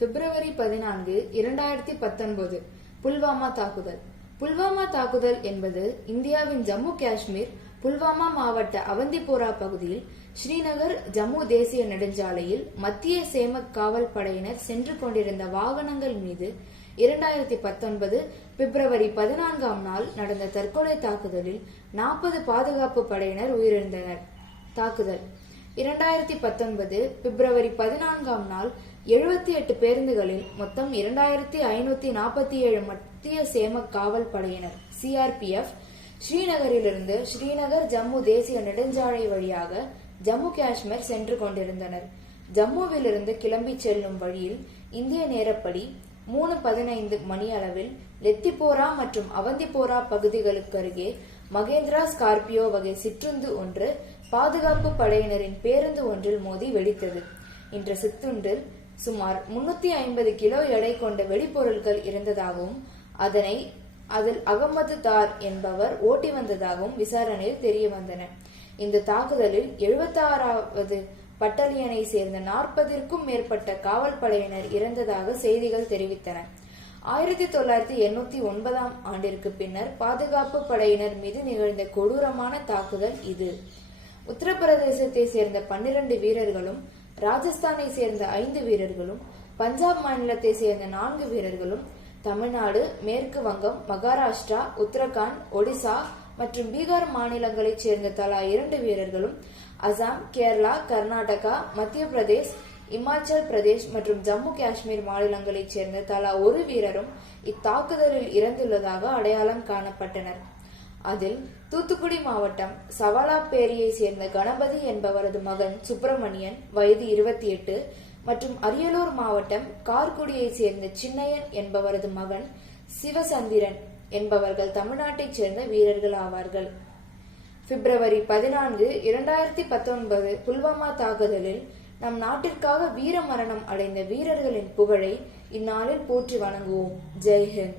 பிப்ரவரி 14, 2019 புல்வாமா தாக்குதல். புல்வாமா தாக்குதல் என்பது இந்தியாவின் ஜம்மு காஷ்மீர் புல்வாமா மாவட்ட அவந்திபோரா பகுதியில் ஸ்ரீநகர் ஜம்மு தேசிய நெடுஞ்சாலையில் மத்திய சேம காவல் படையினர் சென்று கொண்டிருந்த வாகனங்கள் மீது 2019 பிப்ரவரி 14ஆம் நாள் நடந்த தற்கொலை தாக்குதலில் 40 பாதுகாப்பு படையினர் உயிரிழந்தனர். தாக்குதல் 2019 பிப்ரவரி 14ஆம் நாள் 78 பேருந்துகளில் மொத்தம் 2547 மத்திய சேம காவல் படையினர் CRPF ஸ்ரீநகரிலிருந்து ஸ்ரீநகர் ஜம்மு தேசிய நெடுஞ்சாலை வழியாக ஜம்மு காஷ்மீர் சென்று கொண்டிருந்தனர். ஜம்முவிலிருந்து கிளம்பி செல்லும் வழியில் இந்திய நேரப்படி 3:15 மணியளவில் லெத்திப்போரா மற்றும் அவந்திபோரா பகுதிகளுக்கு அருகே மகேந்திரா ஸ்கார்பியோ வகை சிற்றுந்து ஒன்று பாதுகாப்பு படையினரின் பேருந்து ஒன்றில் மோதி வெடித்தது. இந்த சிற்றுண்டில் சுமார் 350 கிலோ எடை கொண்ட வெடிப்பொருட்கள் இருந்ததாகவும் அதில் அகமது தார் என்பவர் ஓட்டி வந்ததாகவும் விசாரணையில் தெரிய வந்தன. இந்த தாக்குதலில் 76வது பட்டாலியனை சேர்ந்த 40ற்கும் மேற்பட்ட காவல் படையினர் இறந்ததாக செய்திகள் தெரிவித்தன. 1989ஆம் ஆண்டிற்கு பின்னர் பாதுகாப்பு படையினர் மீது நிகழ்ந்த கொடூரமான தாக்குதல் இது. உத்தரப்பிரதேசத்தை சேர்ந்த 12 வீரர்களும், ராஜஸ்தானை சேர்ந்த 5 வீரர்களும், பஞ்சாப் மாநிலத்தை சேர்ந்த 4 வீரர்களும், தமிழ்நாடு, மேற்கு வங்கம், மகாராஷ்டிரா, உத்தரகாண்ட், ஒடிசா மற்றும் பீகார் மாநிலங்களைச் சேர்ந்த தலா 2 வீரர்களும், அசாம், கேரளா, கர்நாடகா, மத்திய பிரதேஷ், இமாச்சல் பிரதேஷ் மற்றும் ஜம்மு காஷ்மீர் மாநிலங்களைச் சேர்ந்த தலா 1 வீரரும் இத்தாக்குதலில் இறந்துள்ளதாக அடையாளம் காணப்பட்டனர். அதில் தூத்துக்குடி மாவட்டம் சவலாப்பேரியை சேர்ந்த கணபதி என்பவரது மகன் சுப்பிரமணியன் வயது 28 மற்றும் அரியலூர் மாவட்டம் கார்குடியை சேர்ந்த சின்னையன் என்பவரது மகன் சிவசந்திரன் என்பவர்கள் தமிழ்நாட்டைச் சேர்ந்த வீரர்கள் ஆவார்கள். பிப்ரவரி 14, 2019 புல்வாமா தாக்குதலில் நம் நாட்டிற்காக வீர மரணம் அடைந்த வீரர்களின் புகழை இந்நாளில் போற்றி வணங்குவோம். ஜெய்ஹிந்த்.